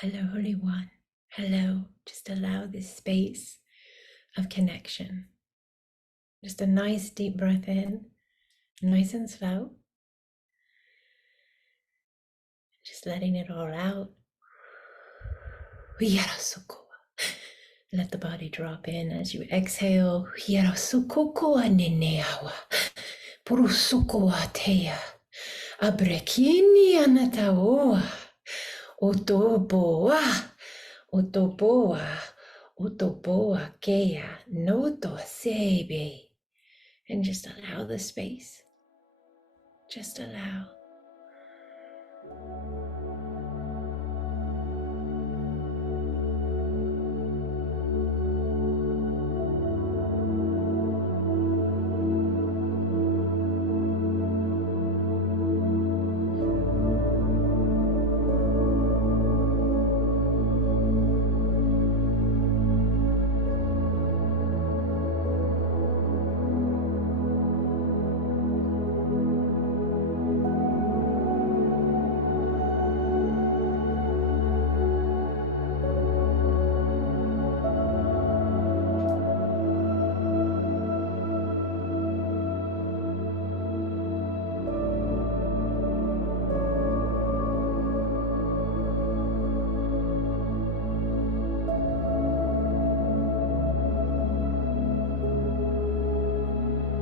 Hello, Holy One. Hello. Just allow this space of connection. Just a nice deep breath in, nice and slow. Just letting it all out. Let the body drop in as you exhale. Abrekini anataoa. Otoboa. Otoboa. Otoboa kea. Noto sebe. And just allow the space. Just allow.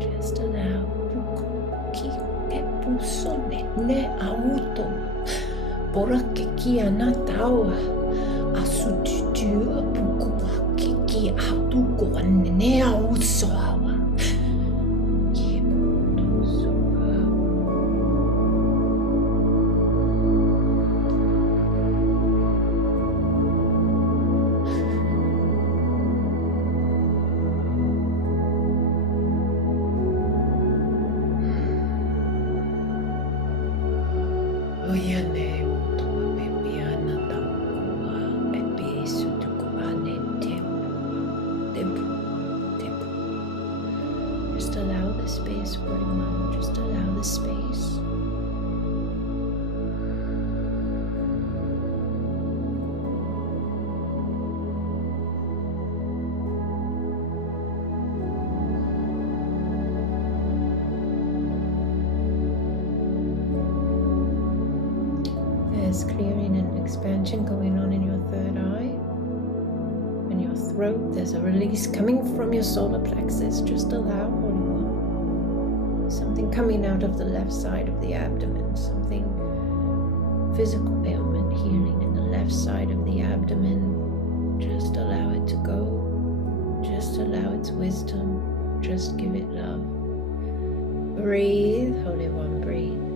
Just allow. Ne auto. Borake ki anatawa. Asututu pukuwa ki atuko ne ausoawa. Oyane utua pepiana taukua epi sutukubane tempu. Just allow the space for a moment. Just allow the space. There's clearing and expansion going on in your third eye. In your throat, there's a release coming from your solar plexus. Just allow, Holy One. Something coming out of the left side of the abdomen. Something physical ailment healing in the left side of the abdomen. Just allow it to go. Just allow its wisdom. Just give it love. Breathe, Holy One, breathe.